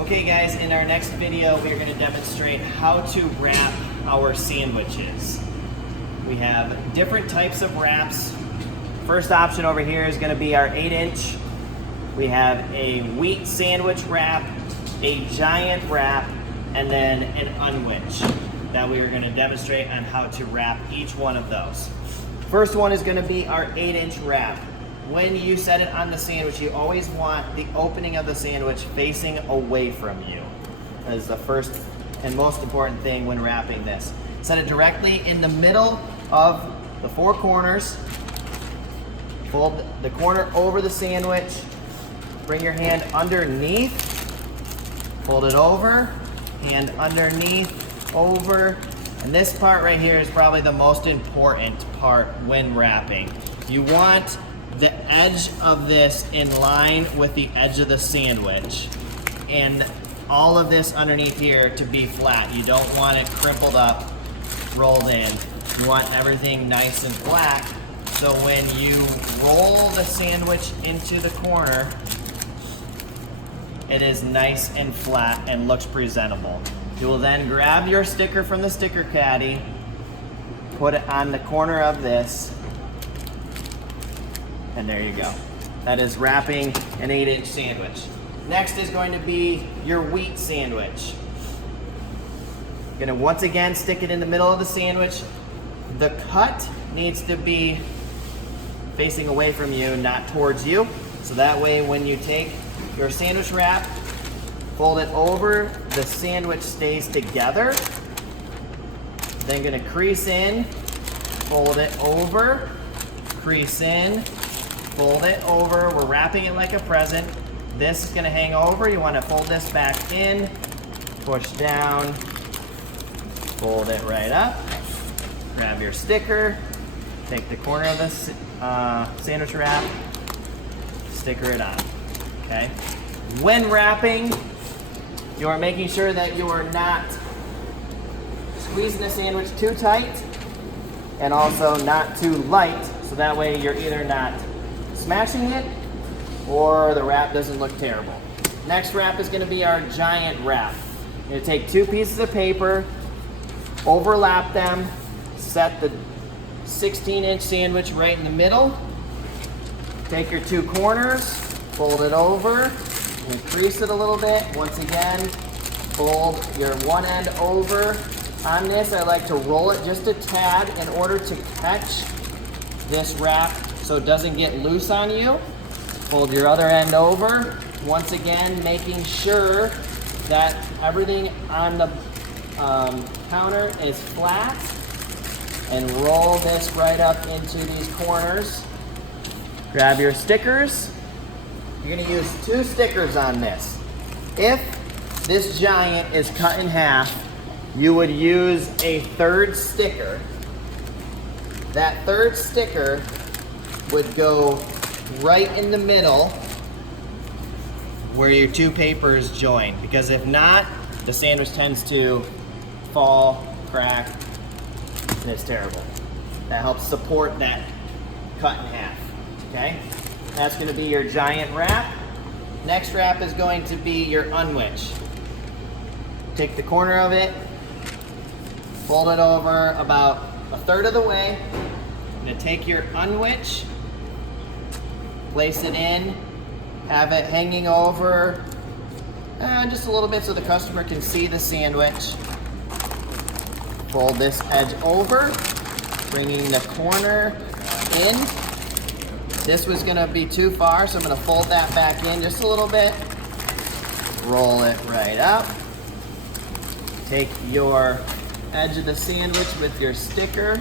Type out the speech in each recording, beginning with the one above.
Okay guys, in our next video we are going to demonstrate how to wrap our sandwiches. We have different types of wraps. First option over here is going to be our 8-inch. We have a wheat sandwich wrap, a giant wrap, and then an unwich that we are going to demonstrate on how to wrap each one of those. First one is going to be our 8-inch wrap. When you set it on the sandwich, you always want the opening of the sandwich facing away from you. That is the first and most important thing when wrapping this. Set it directly in the middle of the four corners. Fold the corner over the sandwich. Bring your hand underneath. Fold it over, hand underneath, over. And this part right here is probably the most important part when wrapping. You want the edge of this in line with the edge of the sandwich, and all of this underneath here to be flat. You don't want it crimpled up, rolled in. You want everything nice and flat, so when you roll the sandwich into the corner, it is nice and flat and looks presentable. You will then grab your sticker from the sticker caddy, put it on the corner of this, and there you go. That is wrapping an 8-inch sandwich. Next is going to be your wheat sandwich. You're gonna once again stick it in the middle of the sandwich. The cut needs to be facing away from you, not towards you. So that way when you take your sandwich wrap, fold it over, the sandwich stays together. Then gonna crease in, fold it over, crease in, fold it over. We're wrapping it like a present. This is gonna hang over. You wanna fold this back in, push down, fold it right up, grab your sticker, take the corner of this sandwich wrap, sticker it on, okay? When wrapping, you are making sure that you are not squeezing the sandwich too tight and also not too light, so that way you're either not smashing it or the wrap doesn't look terrible. Next wrap is going to be our giant wrap. You're going to take two pieces of paper, overlap them, set the 16-inch sandwich right in the middle. Take your two corners, fold it over, and crease it a little bit. Once again, fold your one end over. On this, I like to roll it just a tad in order to catch this wrap so it doesn't get loose on you. Fold your other end over. Once again, making sure that everything on the counter is flat, and roll this right up into these corners. Grab your stickers. You're gonna use two stickers on this. If this giant is cut in half, you would use a third sticker. That third sticker would go right in the middle where your two papers join, because if not, the sandwich tends to fall, crack, and it's terrible. That helps support that cut in half, okay? That's gonna be your giant wrap. Next wrap is going to be your unwich. Take the corner of it, fold it over about a third of the way. You're gonna take your unwich, place it in, have it hanging over just a little bit so the customer can see the sandwich. Fold this edge over, bringing the corner in. This was gonna be too far, so I'm gonna fold that back in just a little bit. Roll it right up. Take your edge of the sandwich with your sticker.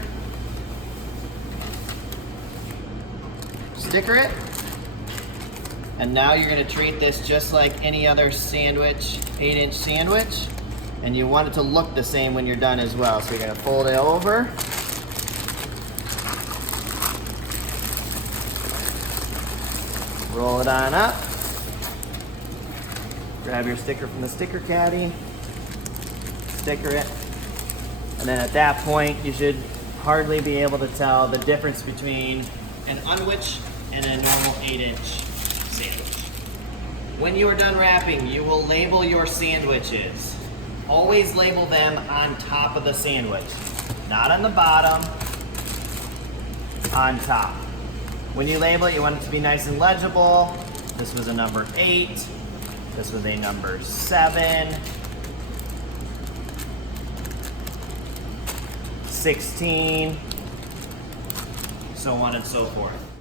Sticker it. And now you're gonna treat this just like any other sandwich, 8-inch sandwich. And you want it to look the same when you're done as well. So you're gonna fold it over. Roll it on up. Grab your sticker from the sticker caddy. Sticker it. And then at that point, you should hardly be able to tell the difference between an unwich and a normal 8-inch sandwich. When you are done wrapping, you will label your sandwiches. Always label them on top of the sandwich, not on the bottom, on top. When you label it, you want it to be nice and legible. This was a number 8. This was a number 7. 16. So on and so forth.